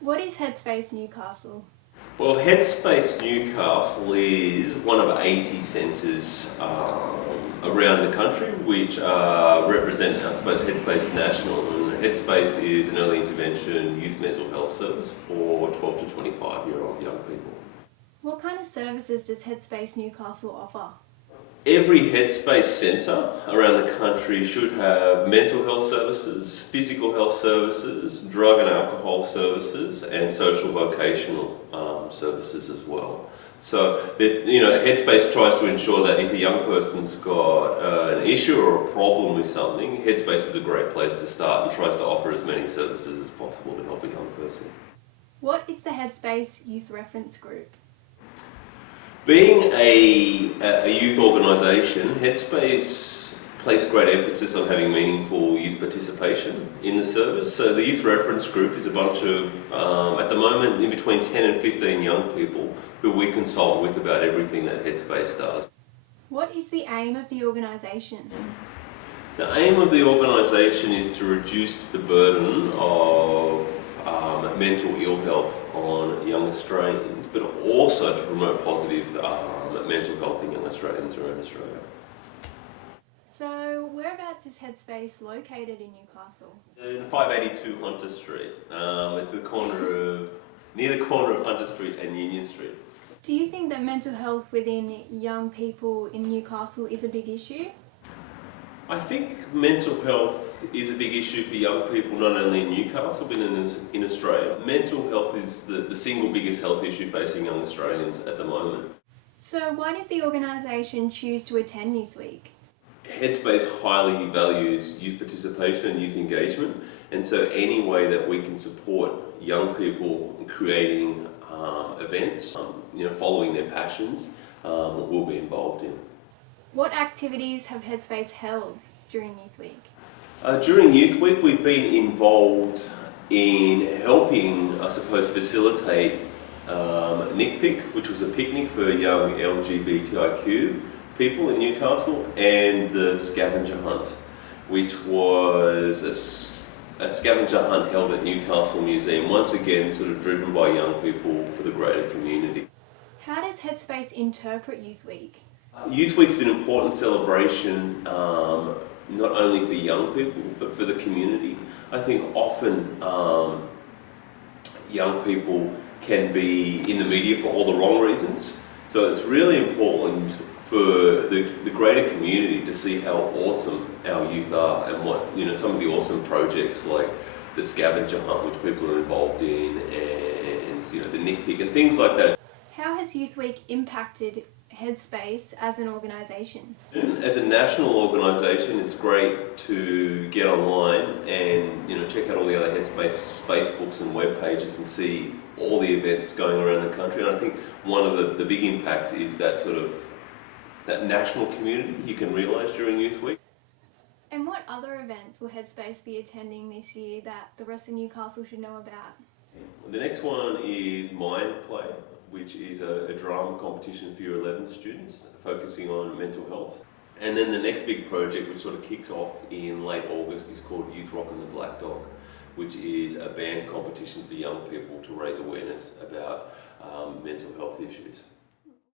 What is Headspace Newcastle? Well, Headspace Newcastle is one of 80 centres around the country which represent, I suppose, Headspace National. And Headspace is an early intervention youth mental health service for 12 to 25-year-old young people. What kind of services does Headspace Newcastle offer? Every Headspace centre around the country should have mental health services, physical health services, drug and alcohol services, and social vocational services as well. So, Headspace tries to ensure that if a young person's got an issue or a problem with something, Headspace is a great place to start and tries to offer as many services as possible to help a young person. What is the Headspace Youth Reference Group? Being a youth organisation, Headspace places great emphasis on having meaningful youth participation in the service. So the Youth Reference Group is a bunch of, at the moment, in between 10 and 15 young people who we consult with about everything that Headspace does. What is the aim of the organisation? The aim of the organisation is to reduce the burden of mental ill health on young Australians, but also to promote positive mental health in young Australians around Australia. So, whereabouts is Headspace located in Newcastle? In 582 Hunter Street. It's near the corner of Hunter Street and Union Street. Do you think that mental health within young people in Newcastle is a big issue? I think mental health is a big issue for young people, not only in Newcastle, but in Australia. Mental health is the single biggest health issue facing young Australians at the moment. So, why did the organisation choose to attend Youth Week? Headspace highly values youth participation and youth engagement, and so any way that we can support young people in creating events, following their passions, we'll be involved in. What activities have Headspace held during Youth Week? During Youth Week, we've been involved in helping, I suppose, facilitate NICPIC, which was a picnic for young LGBTIQ people in Newcastle, and the scavenger hunt, which was a scavenger hunt held at Newcastle Museum, once again sort of driven by young people for the greater community. How does Headspace interpret Youth Week? Youth Week is an important celebration, not only for young people, but for the community. I think often young people can be in the media for all the wrong reasons. So it's really important for the greater community to see how awesome our youth are and what, some of the awesome projects like the scavenger hunt, which people are involved in, and the NICPIC and things like that. How has Youth Week impacted Headspace as an organisation? As a national organisation, it's great to get online and check out all the other Headspace Facebooks and web pages and see all the events going around the country. And I think one of the big impacts is that national community you can realise during Youth Week. And what other events will Headspace be attending this year that the rest of Newcastle should know about? The next one is Mind Play, which is a drama competition for Year 11 students focusing on mental health. And then the next big project, which sort of kicks off in late August, is called Youth Rock and the Black Dog, which is a band competition for young people to raise awareness about mental health issues.